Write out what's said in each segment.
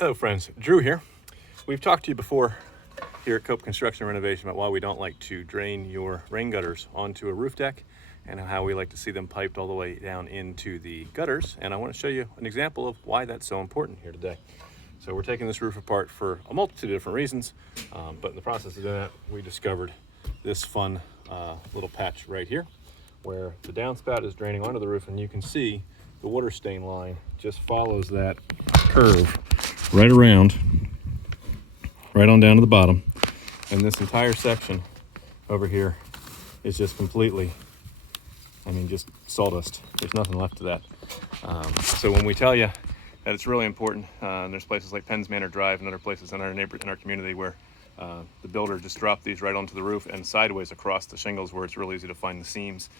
Hello friends, Drew here. We've talked to you before here at 𝗗𝘁'𝘀 Construction Renovation about why we don't like to drain your rain gutters onto a roof deck and how we like to see them piped all the way down into the gutters. And I want to show you an example of why that's so important here today. So we're taking this roof apart for a multitude of different reasons, but in the process of doing that, we discovered this fun little patch right here where the downspout is draining onto the roof, and you can see the water stain line just follows that curve right around, right on down to the bottom. And this entire section over here is just completely, just sawdust. There's nothing left of that. So when we tell you that it's really important, and there's places like Penns Manor Drive and other places in our community where the builder just dropped these right onto the roof and sideways across the shingles, where it's really easy to find the seams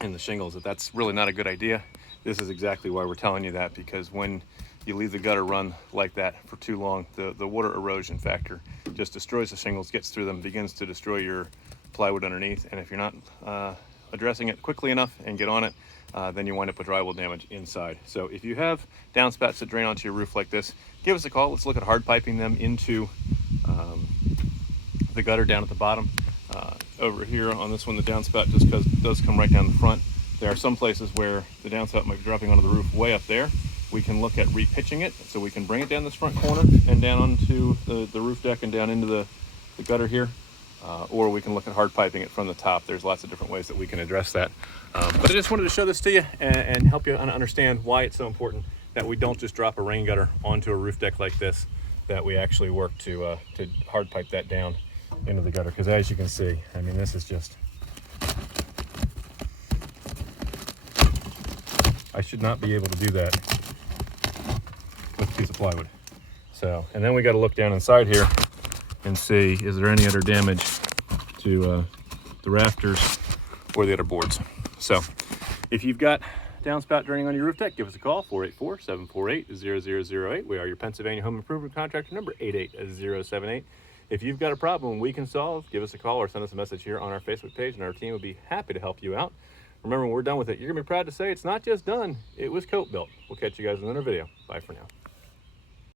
in the shingles, that's really not a good idea. This is exactly why we're telling you that, because when you leave the gutter run like that for too long, the water erosion factor just destroys the shingles, gets through them, begins to destroy your plywood underneath. And if you're not addressing it quickly enough and get on it, then you wind up with drywall damage inside. So if you have downspouts that drain onto your roof like this, give us a call. Let's look at hard piping them into the gutter down at the bottom. Over here on this one, the downspout does come right down the front. There are some places where the downspout might be dropping onto the roof way up there. We can look at repitching it, so we can bring it down this front corner and down onto the roof deck and down into the gutter here. Or we can look at hard piping it from the top. There's lots of different ways that we can address that. But I just wanted to show this to you and help you understand why it's so important that we don't just drop a rain gutter onto a roof deck like this, that we actually work to hard pipe that down into the gutter. Because as you can see, this is just, I should not be able to do that with a piece of plywood. So, and then we got to look down inside here and see, is there any other damage to the rafters or the other boards. So if you've got downspout draining on your roof deck, give us a call, 484-748-0008. We are your Pennsylvania home improvement contractor, number 88078. If you've got a problem we can solve, give us a call or send us a message here on our Facebook page, and our team will be happy to help you out. Remember, when we're done with it, you're gonna be proud to say it's not just done, it was 𝗗𝘁'𝘀 built. We'll catch you guys in another video. Bye for now.